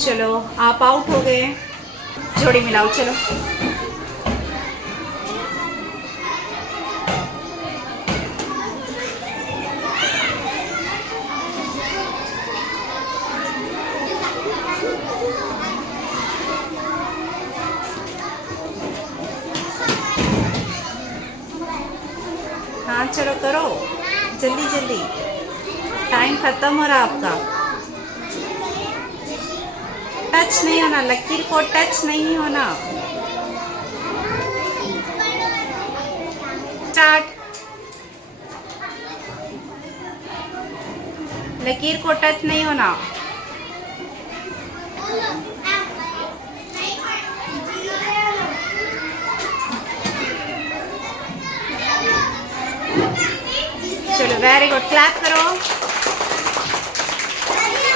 चलो आप आउट हो गए। जोड़ी मिलाओ चलो। हाँ चलो करो जल्दी जल्दी, टाइम खत्म हो रहा आपका। टच नहीं होना, लकीर को टच नहीं होना। स्टार्ट। लकीर को टच नहीं होना। चलो वेरी गुड, क्लैप करो।